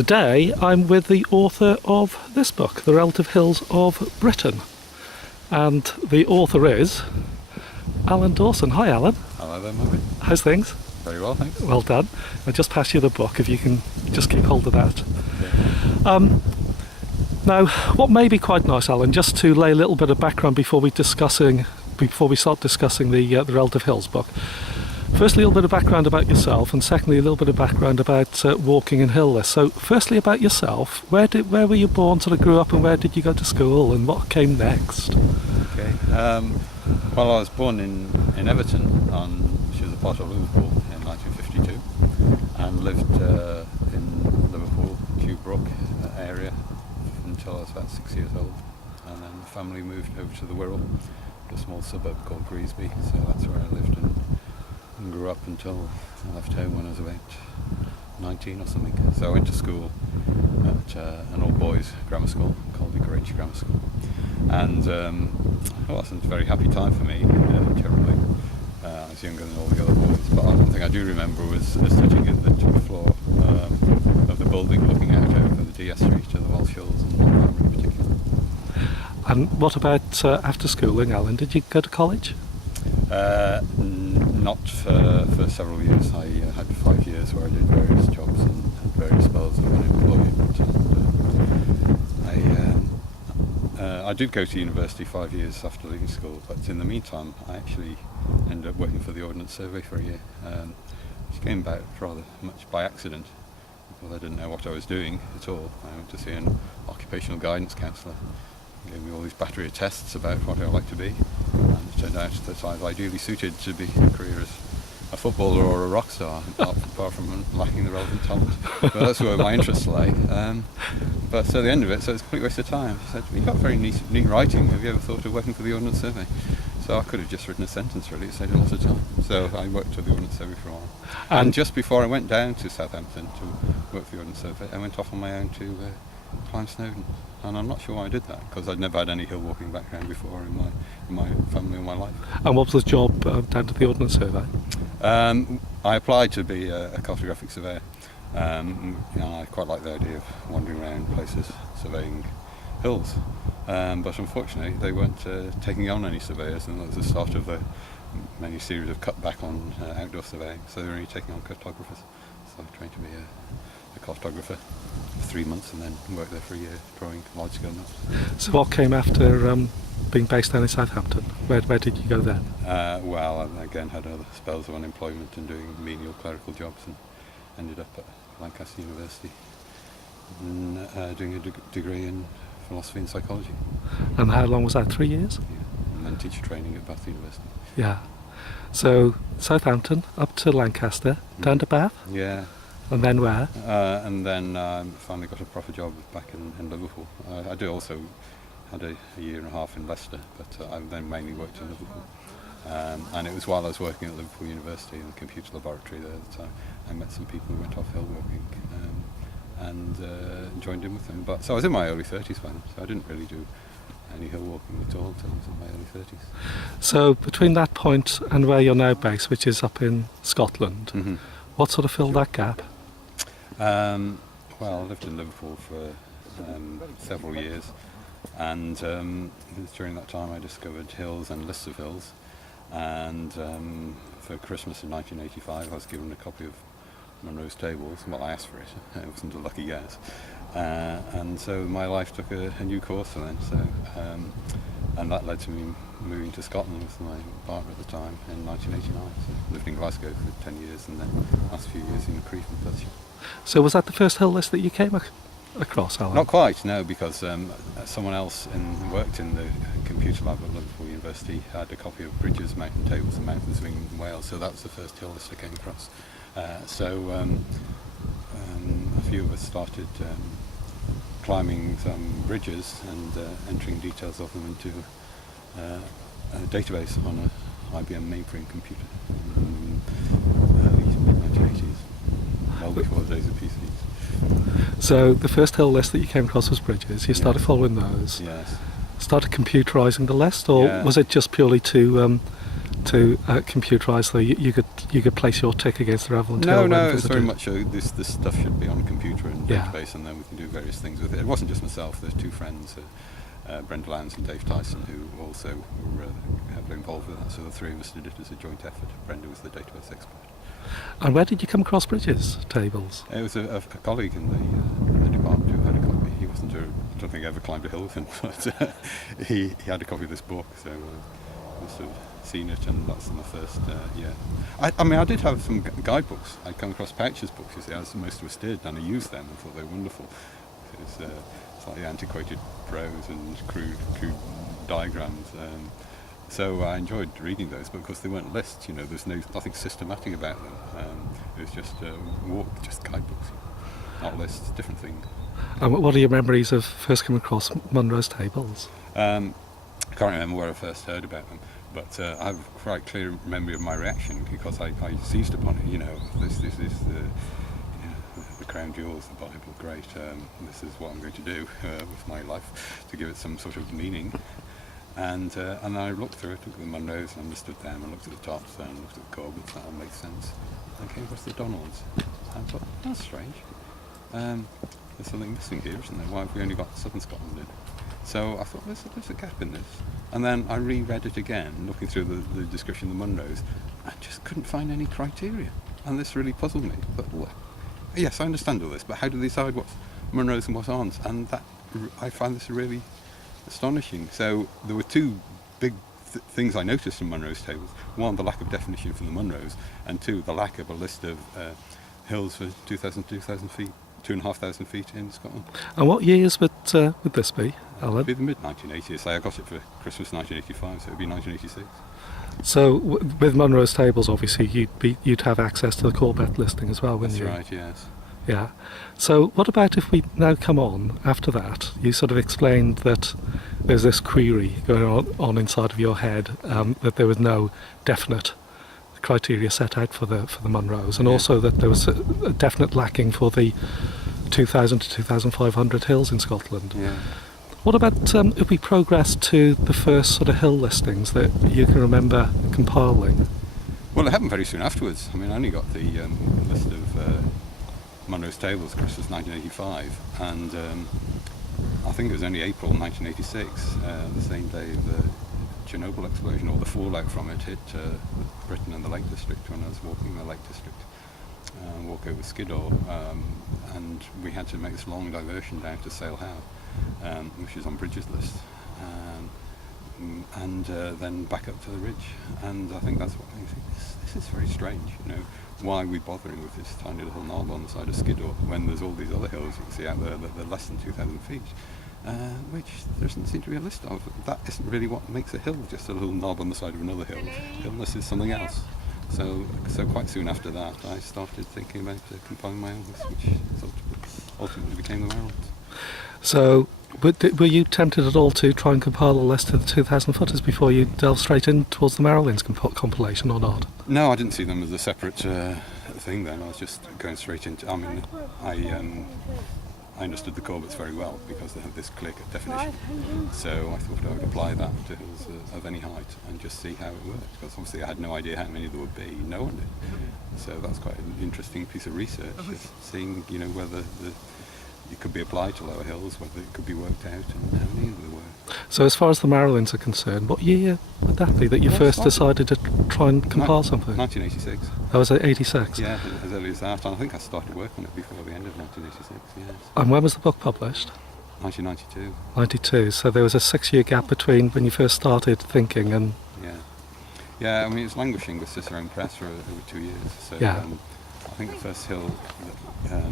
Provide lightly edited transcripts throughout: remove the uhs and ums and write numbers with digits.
Today I'm with the author of this book, The Relative Hills of Britain. And the author is Alan Dawson. Hi Alan. Hello there, Murray. How's things? Very well, thanks. Well done. I'll just pass you the book if you can just keep hold of that. Yeah. Now, what may be quite nice, Alan, just to lay a little bit of background before we start discussing the Relative Hills book. Firstly, a little bit of background about yourself, and secondly, a little bit of background about walking and hill lists. So, firstly, about yourself. Where were you born, sort of grew up, and where did you go to school, and what came next? Okay. Well, I was born in Everton, which is a part of Liverpool, in 1952, and lived in Liverpool, Kew Brook area until I was about 6 years old, and then the family moved over to the Wirral, a small suburb called Greasby. So that's where I lived and grew up until I left home when I was about 19 or something. So I went to school at an all-boys grammar school called Grange Grammar School, and it wasn't a very happy time for me generally. I was younger than all the other boys, but one thing I do remember was sitting at the top floor of the building looking out over the DS Street to the Welsh Hills and Montgomery in particular. And what about after schooling, Alan? Did you go to college? Not for several years. I had 5 years where I did various jobs and had various spells of unemployment. And I did go to university 5 years after leaving school, but in the meantime I actually ended up working for the Ordnance Survey for a year, which came about rather much by accident, because I didn't know what I was doing at all. I went to see an occupational guidance counsellor. He gave me all these battery of tests about what I'd like to be, and it turned out that I was ideally suited to be a career as a footballer or a rock star, apart from lacking the relevant talent. But that's where my interests lay. But at the end of it, so it's a complete waste of time. He said, "You've got very neat writing. Have you ever thought of working for the Ordnance Survey?" So I could have just written a sentence, really. It saved a lot of time. So I worked for the Ordnance Survey for a while. And just before I went down to Southampton to work for the Ordnance Survey, I went off on my own to climb Snowdon. And I'm not sure why I did that, because I'd never had any hill walking background before in my family or my life. And what was the job down to the Ordnance Survey? I applied to be a cartographic surveyor. I quite like the idea of wandering around places, surveying hills. But unfortunately, they weren't taking on any surveyors, and that was the start of the many series of cutback on outdoor surveying. So they were only taking on cartographers. So I trained to be a cartographer for 3 months and then worked there for a year drawing large-scale maps. So what came after being based down in Southampton? Where did you go then? Well, I again had other spells of unemployment and doing menial clerical jobs, and ended up at Lancaster University and doing a degree in philosophy and psychology. And how long was that, 3 years? Yeah, and then teacher training at Bath University. Yeah. So Southampton, up to Lancaster, down to Bath? Yeah. And then where? And then finally got a proper job back in Liverpool. I did also had a year and a half in Leicester, but I then mainly worked in Liverpool. And it was while I was working at Liverpool University in the computer laboratory there that I met some people who went off hill walking and joined in with them. But so I was in my early 30s by then, so I didn't really do any hill walking at all until I was in my early 30s. So between that point and where you're now based, which is up in Scotland, what sort of filled that gap? Well, I lived in Liverpool for several years, and it was during that time I discovered hills and lists of hills, and for Christmas in 1985 I was given a copy of Murdos tables. Well, I asked for it. It wasn't a lucky guess, and so my life took a new course then. So, and that led to me moving to Scotland with my partner at the time in 1989. So lived in Glasgow for 10 years, and then last few years in Crete and Perthshire. So was that the first hill list that you came across, Alan? Not quite, no, because someone else worked in the computer lab at Liverpool University, had a copy of Bridges, Mountain Tables and Mountains of England and Wales, so that was the first hill list I came across. So a few of us started climbing some bridges and entering details of them into a database on an IBM mainframe computer in the early mid-1980s. Well before the days of PCs. So the first hill list that you came across was Bridges. You started following those. Yes. Started computerising the list, or Yeah. was it just purely to to computerise, so you could place your tick against the relevant hill. No, it's very much this stuff should be on a computer and database, and then we can do various things with it. It wasn't just myself. There's two friends, Brenda Lowndes and Dave Tyson, who also were heavily involved with that. So the three of us did it as a joint effort. Brenda was the database expert. And where did you come across Bridges tables? It was a colleague in the department who had a copy. He wasn't I don't think I ever climbed a hill with him, but he had a copy of this book, so I must have seen it, and that's my first, I mean, I did have some guidebooks. I'd come across Pouch's books, you see, as most of us did, and I used them and thought they were wonderful. It's slightly antiquated prose and crude diagrams. So I enjoyed reading those, but of course they weren't lists, there's nothing systematic about them. It was just guidebooks, not lists, different things. And what are your memories of first coming across Murdos tables? I can't remember where I first heard about them, but I have a quite clear memory of my reaction, because I seized upon it, this is the crown jewels, the Bible, great, this is what I'm going to do with my life, to give it some sort of meaning. And I looked through it, looked at the Murdos, and understood them, and looked at the Tops, and looked at the Corbetts, that all makes sense. And I came across the Donalds, and I thought, that's strange. There's something missing here, isn't there? Why have we only got Southern Scotland in? So I thought, there's a gap in this. And then I reread it again, looking through the description of the Murdos, I just couldn't find any criteria. And this really puzzled me. But yes, I understand all this, but how do they decide what's Murdos and what's aren't? And I find this really astonishing. So there were two big things I noticed in Murdos tables. One, the lack of definition for the Murdos, and two, the lack of a list of hills for 2,000 feet, 2,500 feet in Scotland. And what years would this be, Alan? It would be the mid-1980s. I got it for Christmas 1985, so it would be 1986. So with Murdos tables, obviously you'd have access to the Corbett listing as well, wouldn't you? That's right, yes. Yeah. So what about if we now come on after that? You sort of explained that there's this query going on inside of your head, that there was no definite criteria set out for the Murdos, and also that there was a definite lacking for the 2,000 to 2,500 hills in Scotland. Yeah. What about if we progress to the first sort of hill listings that you can remember compiling? Well, it happened very soon afterwards. I mean, I only got the list of Murdos tables Christmas 1985, and I think it was only April 1986, the same day the Chernobyl explosion, or the fallout from it, hit Britain and the Lake District, when I was walking in the Lake District, walk over Skiddaw, and we had to make this long diversion down to Sale Howe, which is on Bridges' list, and then back up to the ridge. And I think that's what makes me think, this is very strange, why are we bothering with this tiny little knob on the side of Skiddaw when there's all these other hills you can see out there that are less than 2,000 feet? Which there doesn't seem to be a list of. That isn't really what makes a hill, just a little knob on the side of another hill. Hillness is something else. So quite soon after that, I started thinking about compiling my own list, which ultimately became the Marilyns. So, were you tempted at all to try and compile a list of the 2,000 footers before you delved straight in towards the Marilyns compilation, or not? No, I didn't see them as a separate thing then. I was just going straight into. I mean, I understood the Corbetts very well because they have this clear definition. So I thought I would apply that to hills of any height and just see how it worked. Because obviously I had no idea how many there would be. No one did. So that's quite an interesting piece of research, just seeing whether it could be applied to lower hills, whether it could be worked out, and how many there were. So as far as the Marilyns are concerned, what year would that be that you first decided to try and compile something? 1986. That was at 86? Yeah, as early as that. And I think I started work on it before the end of 1986, yes. And when was the book published? 1992. 92, so there was a 6-year gap between when you first started thinking and... Yeah, I mean, it's languishing with Cicerone Press for over 2 years. So yeah. I think the first hill that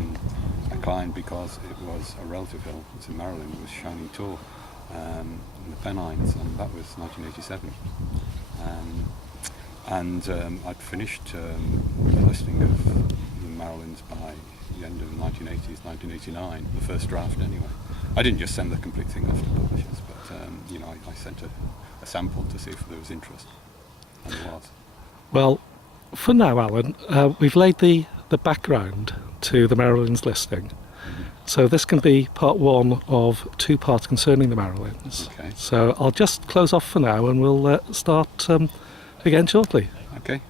I climbed, because it was a relative hill, it was in Marilyns, was Shining Tor in the Pennines, and that was 1987. I'd finished the listing of the Marilyns by the end of the 1980s, 1989, the first draft anyway. I didn't just send the complete thing off to publishers, but I sent a sample to see if there was interest, and there was. Well, for now, Alan, we've laid the background to the Marilyns listing. Mm-hmm. So this can be part one of 2 parts concerning the Marilyns. Okay. So I'll just close off for now, and we'll start again shortly. Okay.